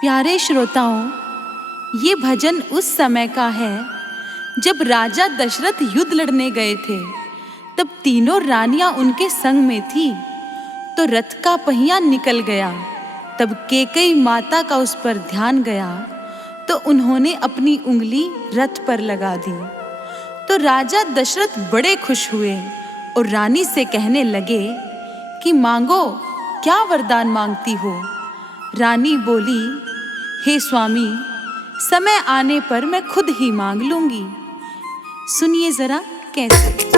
प्यारे श्रोताओं, ये भजन उस समय का है जब राजा दशरथ युद्ध लड़ने गए थे। तब तीनों रानियां उनके संग में थी। तो रथ का पहिया निकल गया। तब कैकेयी माता का उस पर ध्यान गया, तो उन्होंने अपनी उंगली रथ पर लगा दी। तो राजा दशरथ बड़े खुश हुए और रानी से कहने लगे कि मांगो, क्या वरदान मांगती हो। रानी बोली, हे स्वामी, समय आने पर मैं खुद ही मांग लूंगी। सुनिए जरा कैसे।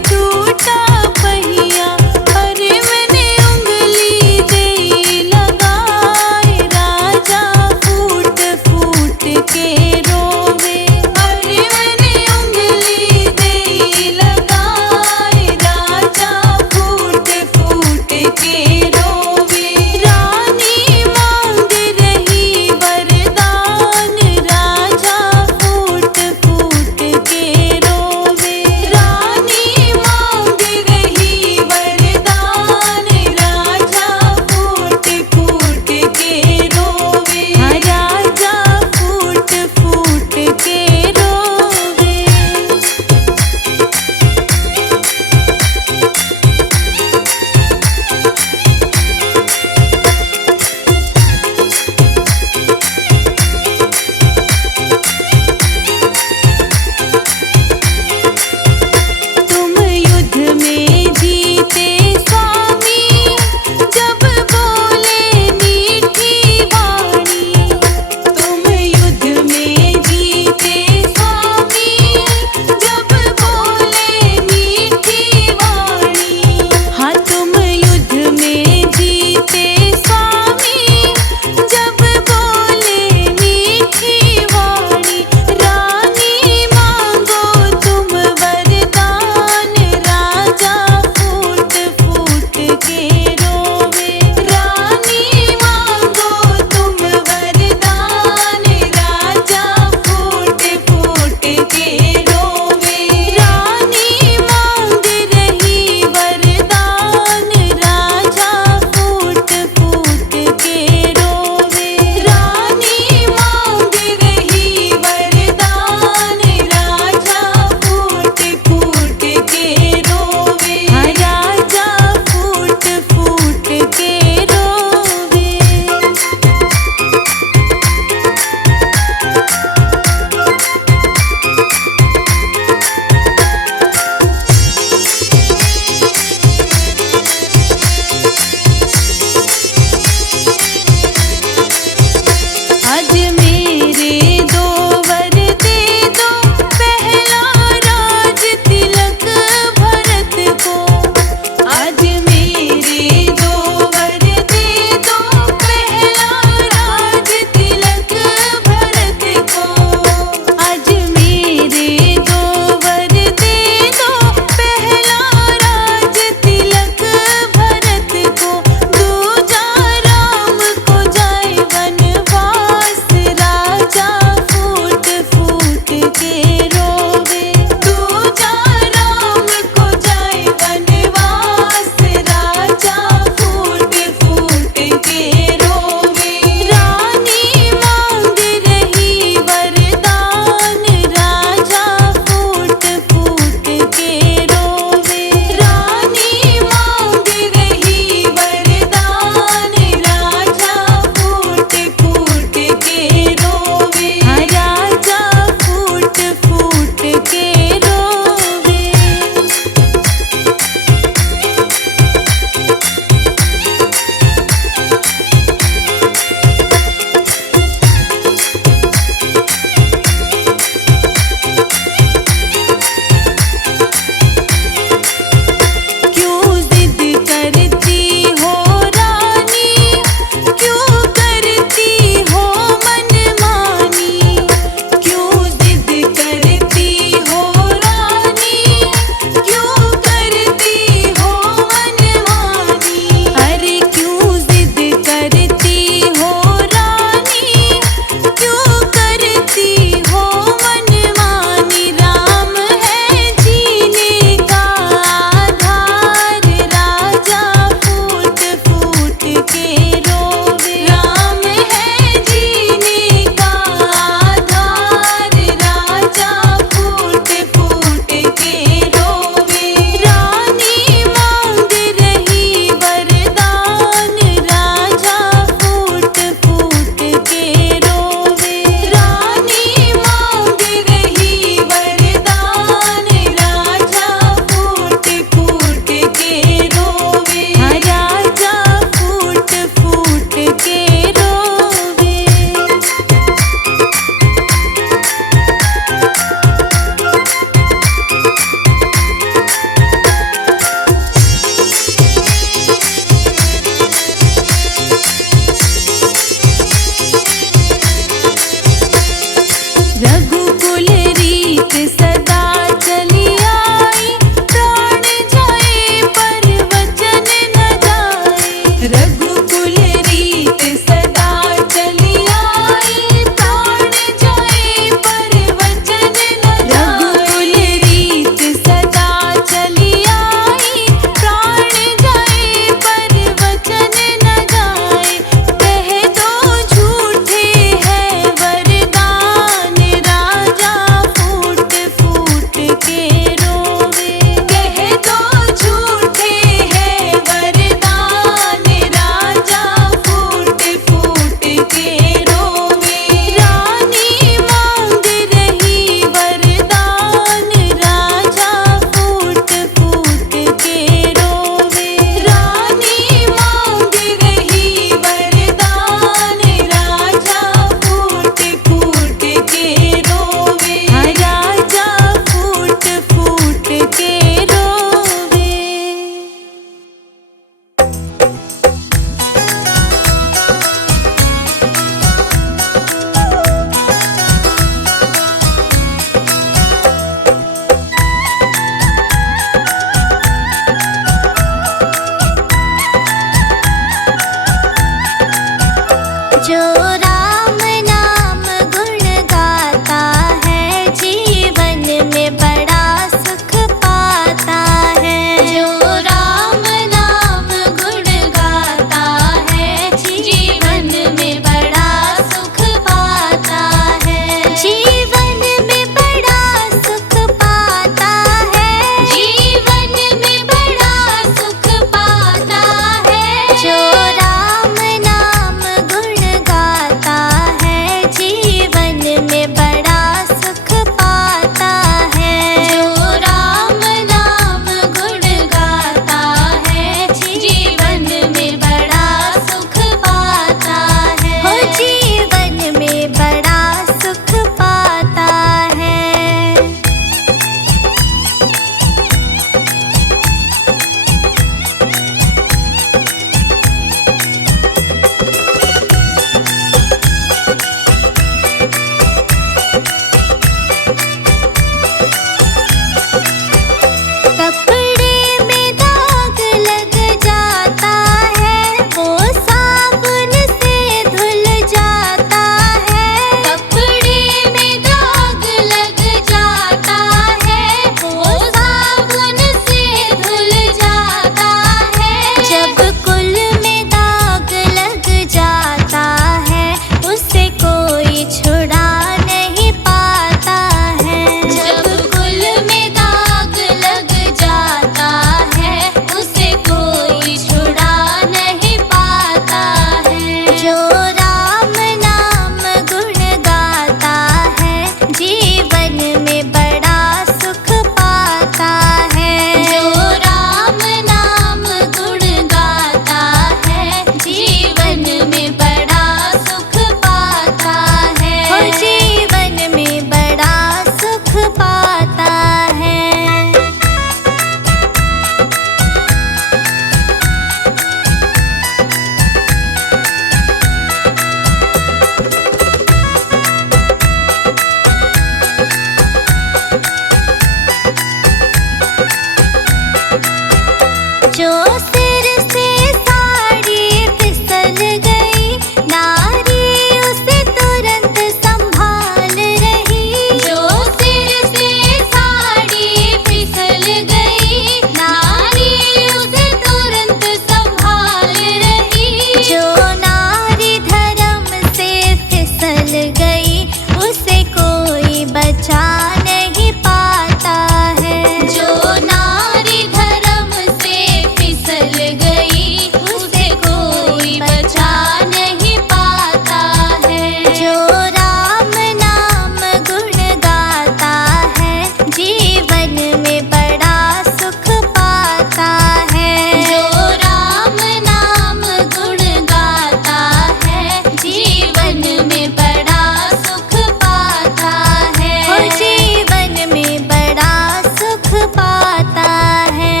जीवन में बड़ा सुख पाता है। जो राम नाम गुण गाता है, जीवन में बड़ा सुख पाता है। हो जीवन में बड़ा सुख पाता है।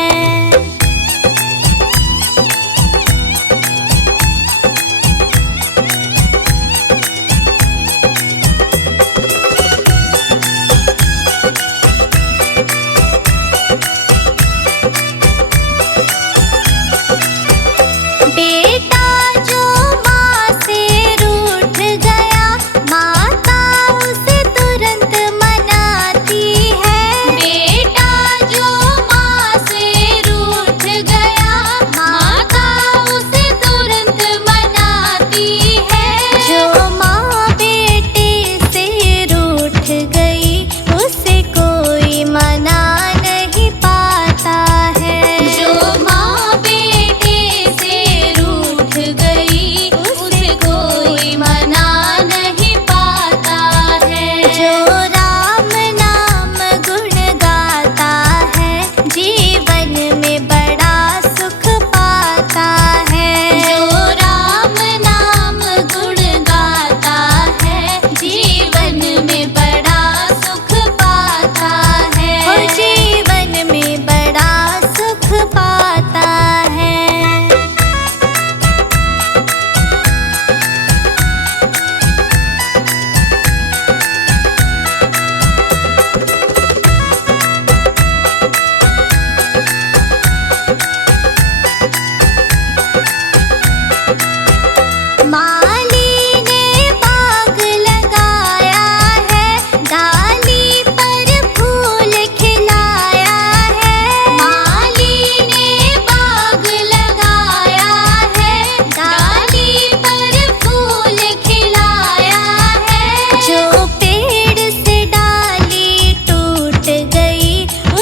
बेटा जो माँ से रूठ गया, माता उसे तुरंत मनाती है। बेटा जो माँ से रूठ गया, माता उसे तुरंत मनाती है। जो माँ बेटे से रूठ गई, उसे कोई मना नहीं पाता है। जो माँ बेटे से रूठ गई, उसे कोई मना नहीं पाता है। जो राम नाम गुण गाता है, जीवन में बड़ा सुख पाता है। जो राम नाम गुण गाता है, जीवन में बड़ा सुख पाता है। हो जीवन में बड़ा सुख पाता है। माली ने बाग लगाया है, डाली पर फूल खिलाया है। माली ने बाग लगाया है, डाली पर फूल खिलाया है। जो पेड़ से डाली टूट गई,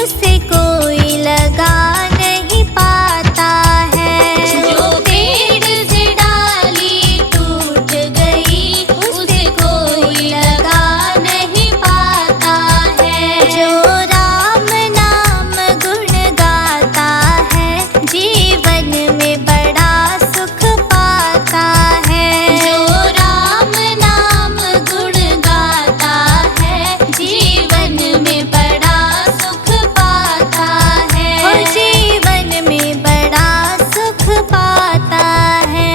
उसे कोई लगा नहीं पाता है। जो पेड़ से डाली टूट गई, उसे कोई लगा नहीं पाता है। जो राम नाम गुण गाता है, जीवन में बड़ा सुख पाता है। जो राम नाम गुण गाता है, जीवन में बड़ा सुख पाता है। हो जीवन में बड़ा सुख पाता है।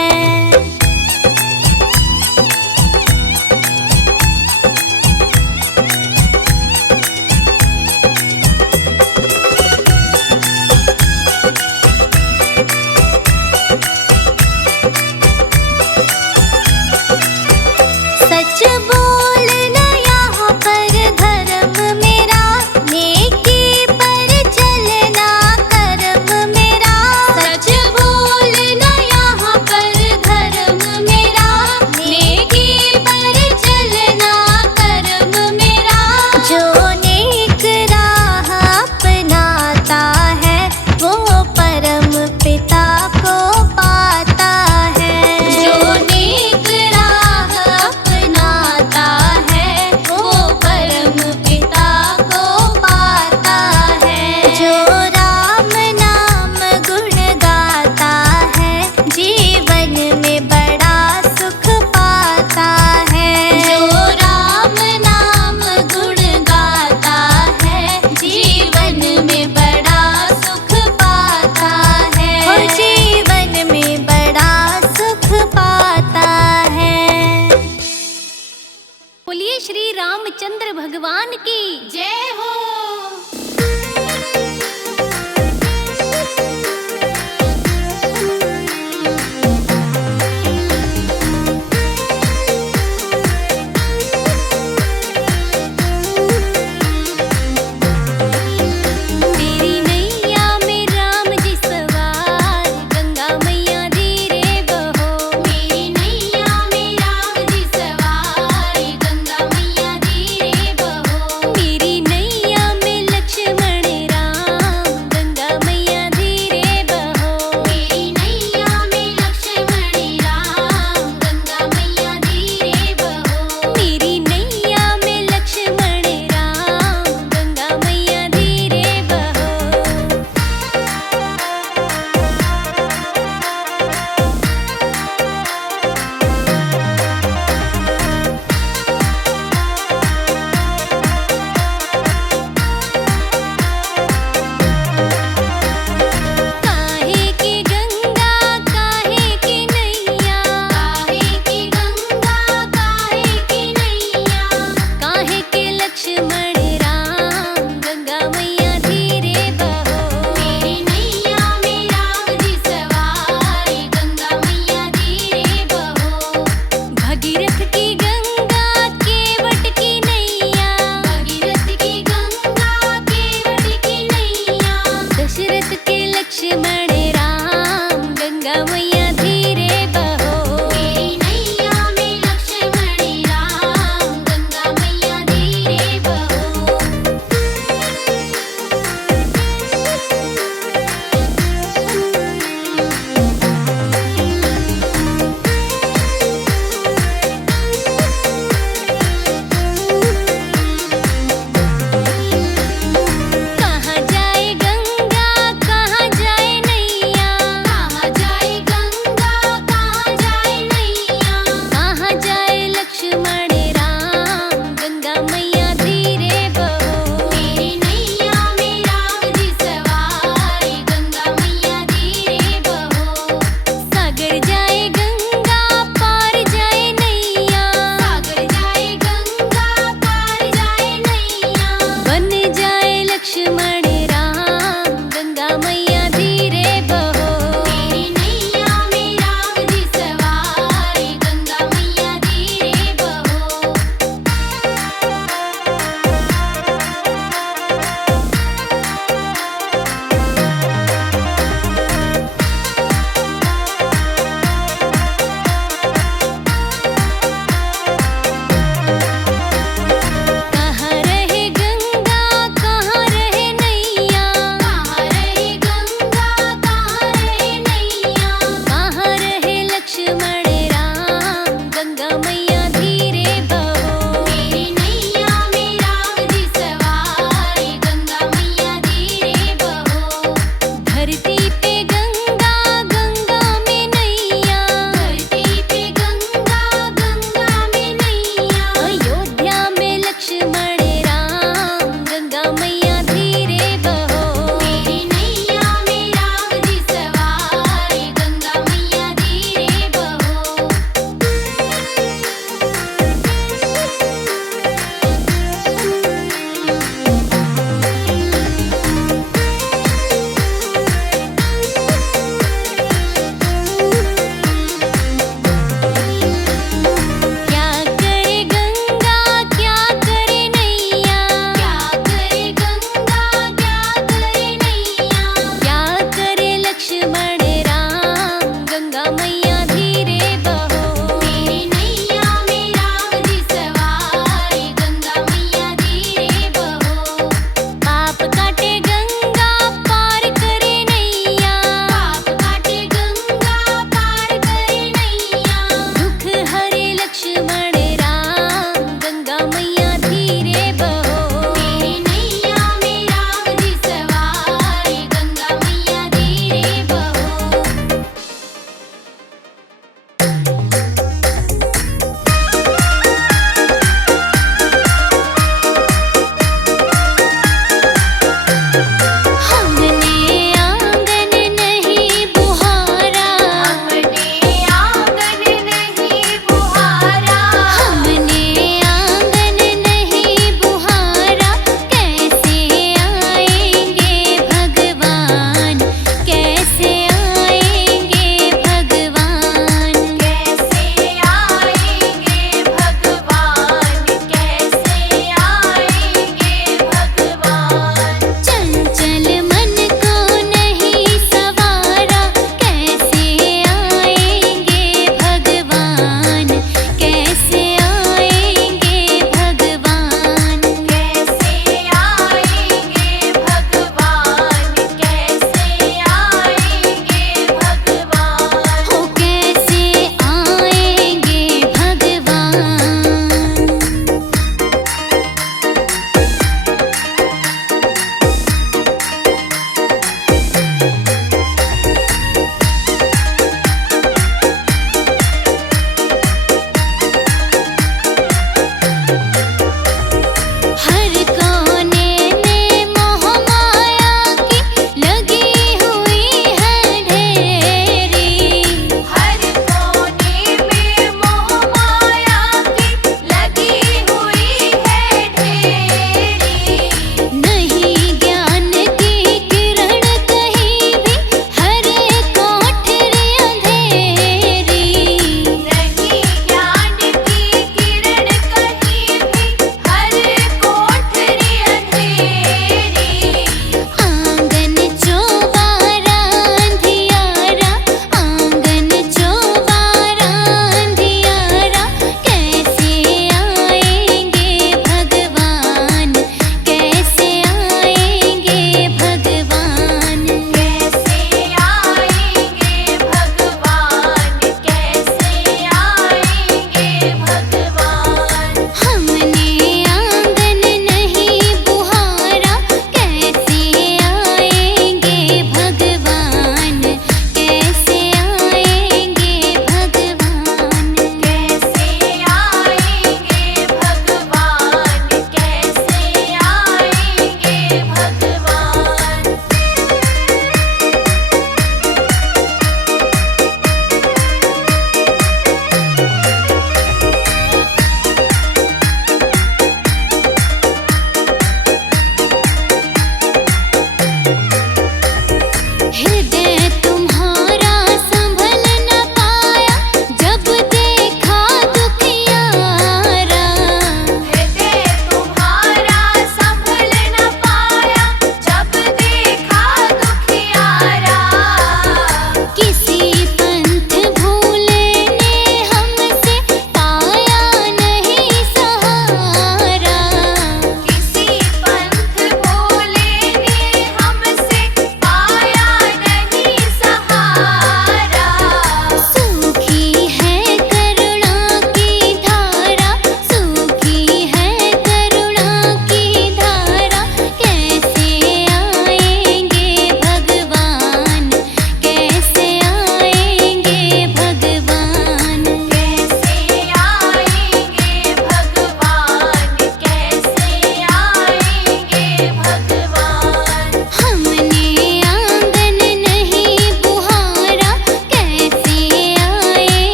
सच बोलना यहाँ पर धर्म मेरा, नेकी पर चलना कर्म मेरा। सच बोलना यहाँ पर धर्म मेरा, नेकी पर चलना कर्म मेरा। जो नेक राह अपनाता है, वो परम पिता को पाता है। जो नेक राह अपनाता है, वो परम पिता को पाता है। जो राम नाम गुण गाता है, जीवन में बड़ा सुख पाता है। जो राम नाम गुण गाता है, जीवन में बड़ा सुख पाता है। हो जीवन में बड़ा सुख पाता है। बोलिए श्री रामचंद्र भगवान की जय।